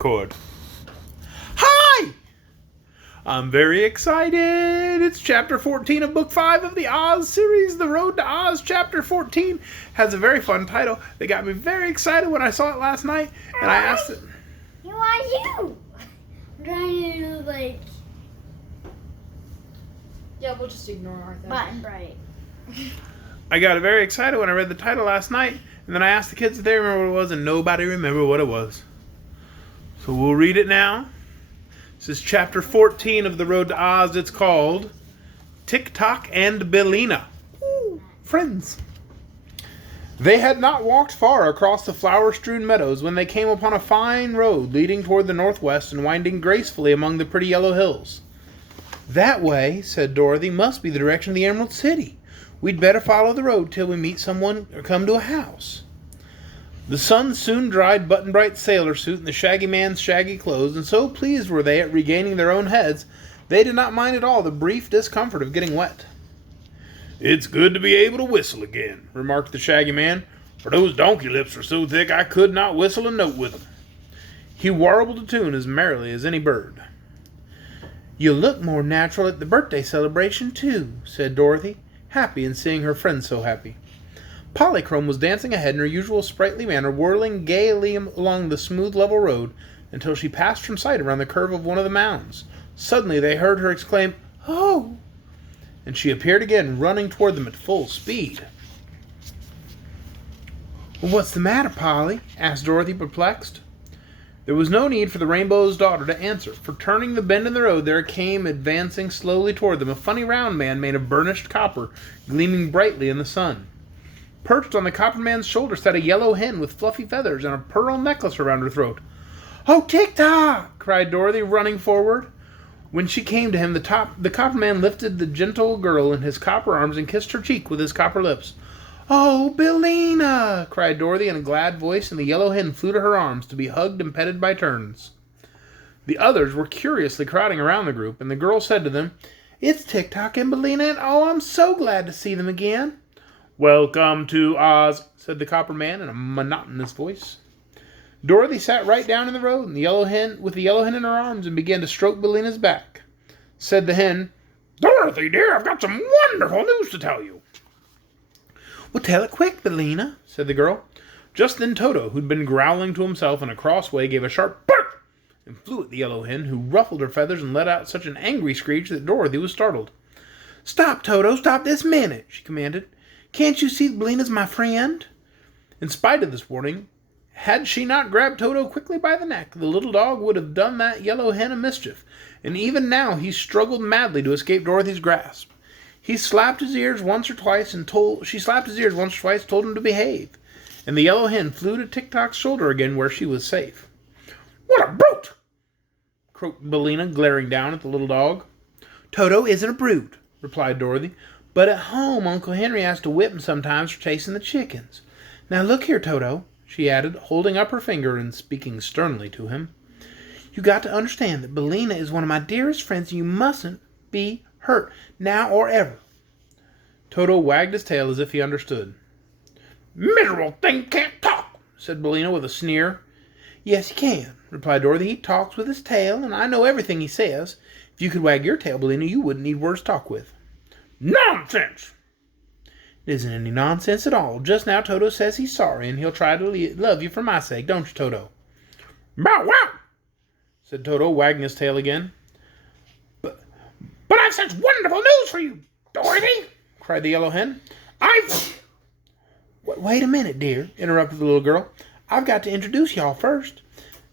Chord. Hi! I'm very excited. It's chapter 14 of book 5 of the Oz series. The Road to Oz chapter 14 has a very fun title that got me very excited when I saw it last night. And I asked it. Who are you? I'm trying to do like Yeah, we'll just ignore our thing. button bright. I got very excited when I read the title last night. And then I asked the kids if they remember what it was, and nobody remembered what it was. So we'll read it now. This is chapter 14 of The Road to Oz. It's called Tik-Tok and Billina. Friends. They had not walked far across the flower-strewn meadows when they came upon a fine road leading toward the northwest and winding gracefully among the pretty yellow hills. "That way," said Dorothy, "must be the direction of the Emerald City. We'd better follow the road till we meet someone or come to a house." The sun soon dried Button-Bright's sailor suit and the Shaggy Man's shaggy clothes, and so pleased were they at regaining their own heads, they did not mind at all the brief discomfort of getting wet. "It's good to be able to whistle again," remarked the Shaggy Man, "for those donkey lips were so thick I could not whistle a note with them." He warbled a tune as merrily as any bird. "You look more natural at the birthday celebration, too," said Dorothy, happy in seeing her friends so happy. Polychrome was dancing ahead in her usual sprightly manner, whirling gaily along the smooth level road until she passed from sight around the curve of one of the mounds. Suddenly they heard her exclaim, "Oh!" and she appeared again, running toward them at full speed. "What's the matter, Polly?" asked Dorothy, perplexed. There was no need for the Rainbow's Daughter to answer, for turning the bend in the road there came advancing slowly toward them a funny round man made of burnished copper, gleaming brightly in the sun. Perched on the copper man's shoulder sat a yellow hen with fluffy feathers and a pearl necklace around her throat. "Oh, Tik-Tok!" cried Dorothy, running forward. When she came to him, the copper man lifted the gentle girl in his copper arms and kissed her cheek with his copper lips. "Oh, Billina!" cried Dorothy in a glad voice, and the yellow hen flew to her arms to be hugged and petted by turns. The others were curiously crowding around the group, and the girl said to them, "It's Tik-Tok and Billina, and oh, I'm so glad to see them again." "Welcome to Oz," said the copper man in a monotonous voice. Dorothy sat right down in the road with the yellow hen in her arms and began to stroke Billina's back. Said the hen, "Dorothy, dear, I've got some wonderful news to tell you." "Well, tell it quick, Billina," said the girl. Just then Toto, who'd been growling to himself in a cross way, gave a sharp bark and flew at the yellow hen, who ruffled her feathers and let out such an angry screech that Dorothy was startled. "Stop, Toto, stop this minute," she commanded. "Can't you see that Billina's my friend?" In spite of this warning, had she not grabbed Toto quickly by the neck, the little dog would have done that yellow hen a mischief, and even now he struggled madly to escape Dorothy's grasp. She slapped his ears once or twice, told him to behave, and the yellow hen flew to Tik-Tok's shoulder again where she was safe. "What a brute!" croaked Billina, glaring down at the little dog. "Toto isn't a brute," replied Dorothy. "But at home, Uncle Henry has to whip him sometimes for chasing the chickens. Now look here, Toto," she added, holding up her finger and speaking sternly to him. "You got to understand that Billina is one of my dearest friends, and you mustn't be hurt, now or ever." Toto wagged his tail as if he understood. "Miserable thing can't talk," said Billina with a sneer. "Yes, he can," replied Dorothy. "He talks with his tail, and I know everything he says. If you could wag your tail, Billina, you wouldn't need words to talk with." "Nonsense!" "It isn't any nonsense at all. Just now Toto says he's sorry, and he'll try to love you for my sake, don't you, Toto?" "Bow wow!" said Toto, wagging his tail again. But I've such wonderful news for you, Dorothy!" cried the yellow hen. Wait a minute, dear," interrupted the little girl. "I've got to introduce y'all first.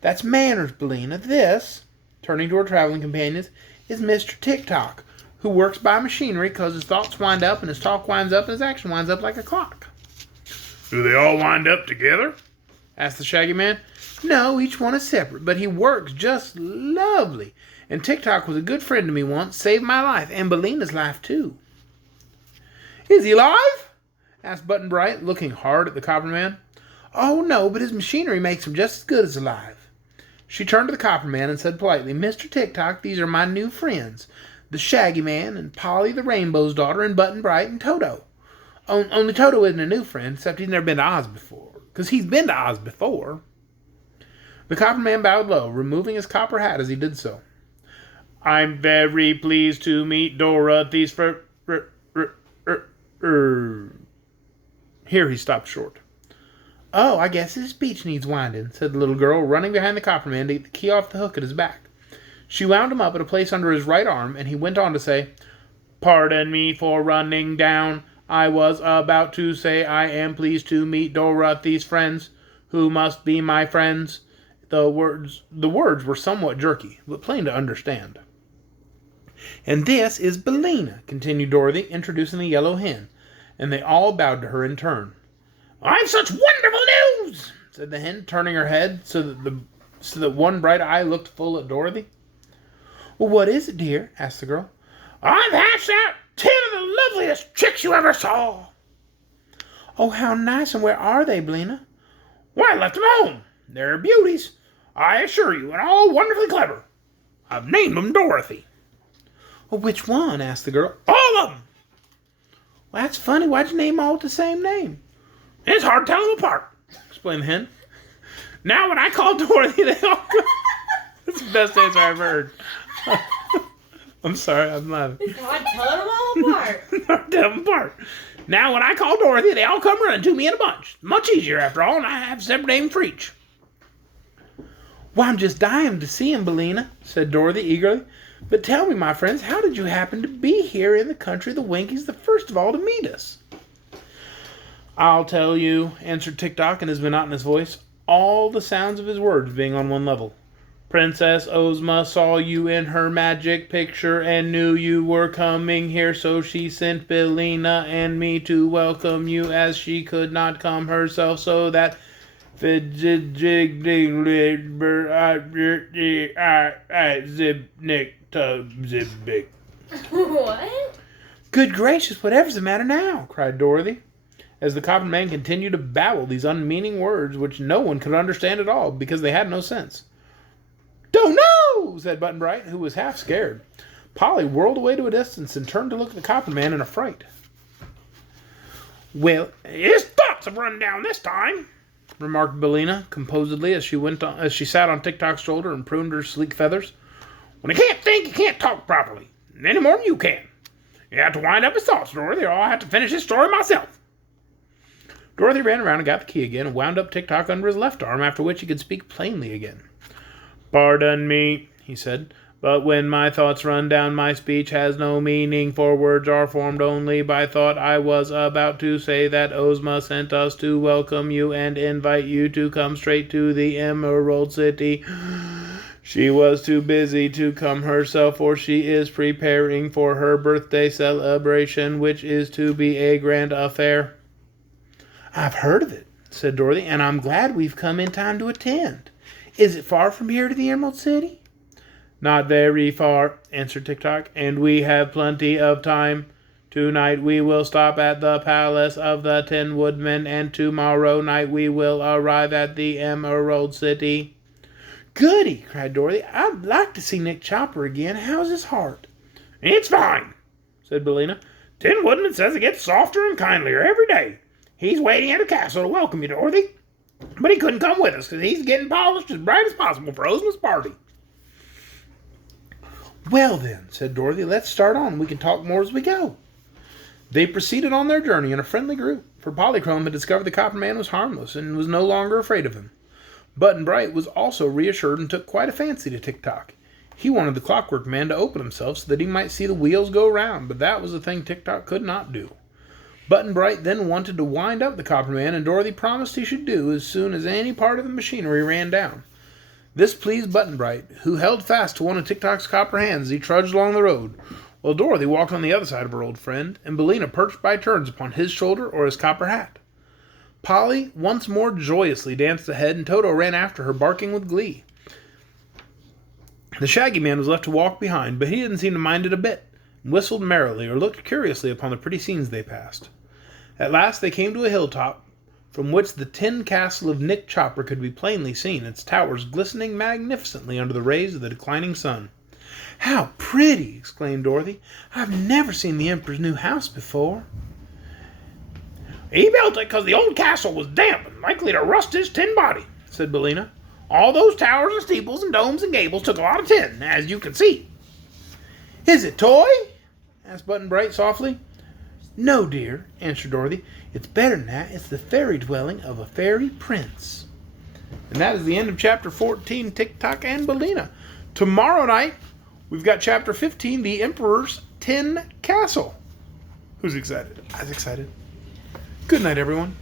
That's manners, Billina. This," turning to her traveling companions, "is Mr. Tik-Tok, who works by machinery because his thoughts wind up and his talk winds up and his action winds up like a clock." "Do they all wind up together?" asked the Shaggy Man. "No, each one is separate, but he works just lovely. And Tik-Tok was a good friend to me once, saved my life, and Billina's life, too." "Is he alive?" asked Button-Bright, looking hard at the copper man. "Oh, no, but his machinery makes him just as good as alive." She turned to the copper man and said politely, "Mr. Tik-Tok, these are my new friends, the Shaggy Man and Polly the Rainbow's Daughter and Button-Bright and Toto. Only Toto isn't a new friend, except he's never been to Oz before, because he's been to Oz before." The copper man bowed low, removing his copper hat as he did so. I'm very pleased to meet Dorothy's Here he stopped short. Oh, I guess his speech needs winding, said the little girl, running behind the copper man to get the key off the hook at his back. She wound him up at a place under his right arm, and he went on to say, Pardon me for running down. I was about to say I am pleased to meet Dorothy's friends, who must be my friends. The words were somewhat jerky, but plain to understand. And this is Billina, continued Dorothy, introducing the yellow hen, and they all bowed to her in turn. I've such wonderful news, said the hen, turning her head so that one bright eye looked full at Dorothy. Well, what is it, dear? Asked the girl. I've hatched out 10 of the loveliest chicks you ever saw. Oh, how nice, and where are they, Billina? Why, I left them home. They're beauties, I assure you, and all wonderfully clever. I've named them Dorothy. Well, which one? Asked the girl. All of them. Well, that's funny. Why'd you name all with the same name? It's hard to tell them apart, explained the hen. Now when I call Dorothy, they all... That's the best answer I've heard. I'm sorry, I'm laughing. It's hard to tell them all apart. Hard to tell them apart. Now when I call Dorothy, they all come running to me in a bunch. Much easier, after all, and I have separate names for each. Well, I'm just dying to see him, Billina, said Dorothy eagerly. But tell me, my friends, how did you happen to be here in the country of the Winkies the first of all to meet us? I'll tell you, answered Tik-Tok in his monotonous voice, all the sounds of his words being on one level. Princess Ozma saw you in her magic picture and knew you were coming here, so she sent Billina and me to welcome you as she could not come herself, so that What? Good gracious, whatever's the matter now? Cried Dorothy, as the copper man continued to babble these unmeaning words which no one could understand at all because they had no sense. Don't know, said Button-Bright, who was half scared. Polly whirled away to a distance and turned to look at the copper man in a fright. Well, his thoughts have run down this time, remarked Billina composedly as she sat on Tik-Tok's shoulder and pruned her sleek feathers. When he can't think, he can't talk properly, any more than you can. You have to wind up his thoughts, Dorothy, or I'll have to finish his story myself. Dorothy ran around and got the key again and wound up Tik-Tok under his left arm, after which he could speak plainly again. Pardon me, he said, but when my thoughts run down, my speech has no meaning, for words are formed only by thought. I was about to say that Ozma sent us to welcome you and invite you to come straight to the Emerald City. She was too busy to come herself, for she is preparing for her birthday celebration, which is to be a grand affair. I've heard of it, said Dorothy, and I'm glad we've come in time to attend. Is it far from here to the Emerald City? Not very far, answered Tik-Tok, and we have plenty of time. Tonight we will stop at the palace of the Tin Woodman, and tomorrow night we will arrive at the Emerald City. Goody, cried Dorothy. I'd like to see Nick Chopper again. How's his heart? It's fine, said Billina. Tin Woodman says it gets softer and kindlier every day. He's waiting at the castle to welcome you, Dorothy. But he couldn't come with us because he's getting polished as bright as possible for Ozma's party. Well then, said Dorothy, let's start on. We can talk more as we go. They proceeded on their journey in a friendly group, for Polychrome had discovered the copper man was harmless and was no longer afraid of him. Button-Bright was also reassured and took quite a fancy to Tik-Tok. He wanted the Clockwork Man to open himself so that he might see the wheels go round, but that was a thing Tik-Tok could not do. Button-Bright then wanted to wind up the copper man, and Dorothy promised he should do as soon as any part of the machinery ran down. This pleased Button-Bright, who held fast to one of Tik-Tok's copper hands as he trudged along the road, while Dorothy walked on the other side of her old friend, and Billina perched by turns upon his shoulder or his copper hat. Polly once more joyously danced ahead, and Toto ran after her, barking with glee. The Shaggy Man was left to walk behind, but he didn't seem to mind it a bit, and whistled merrily or looked curiously upon the pretty scenes they passed. At last they came to a hilltop, from which the tin castle of Nick Chopper could be plainly seen, its towers glistening magnificently under the rays of the declining sun. How pretty! Exclaimed Dorothy. I've never seen the Emperor's new house before. He built it because the old castle was damp and likely to rust his tin body, said Billina. All those towers and steeples and domes and gables took a lot of tin, as you can see. Is it toy? Asked Button Bright softly. No, dear, answered Dorothy. It's better than that. It's the fairy dwelling of a fairy prince. And that is the end of chapter 14, Tik-Tok and Billina. Tomorrow night, we've got chapter 15, The Emperor's Tin Castle. Who's excited? I was excited. Good night, everyone.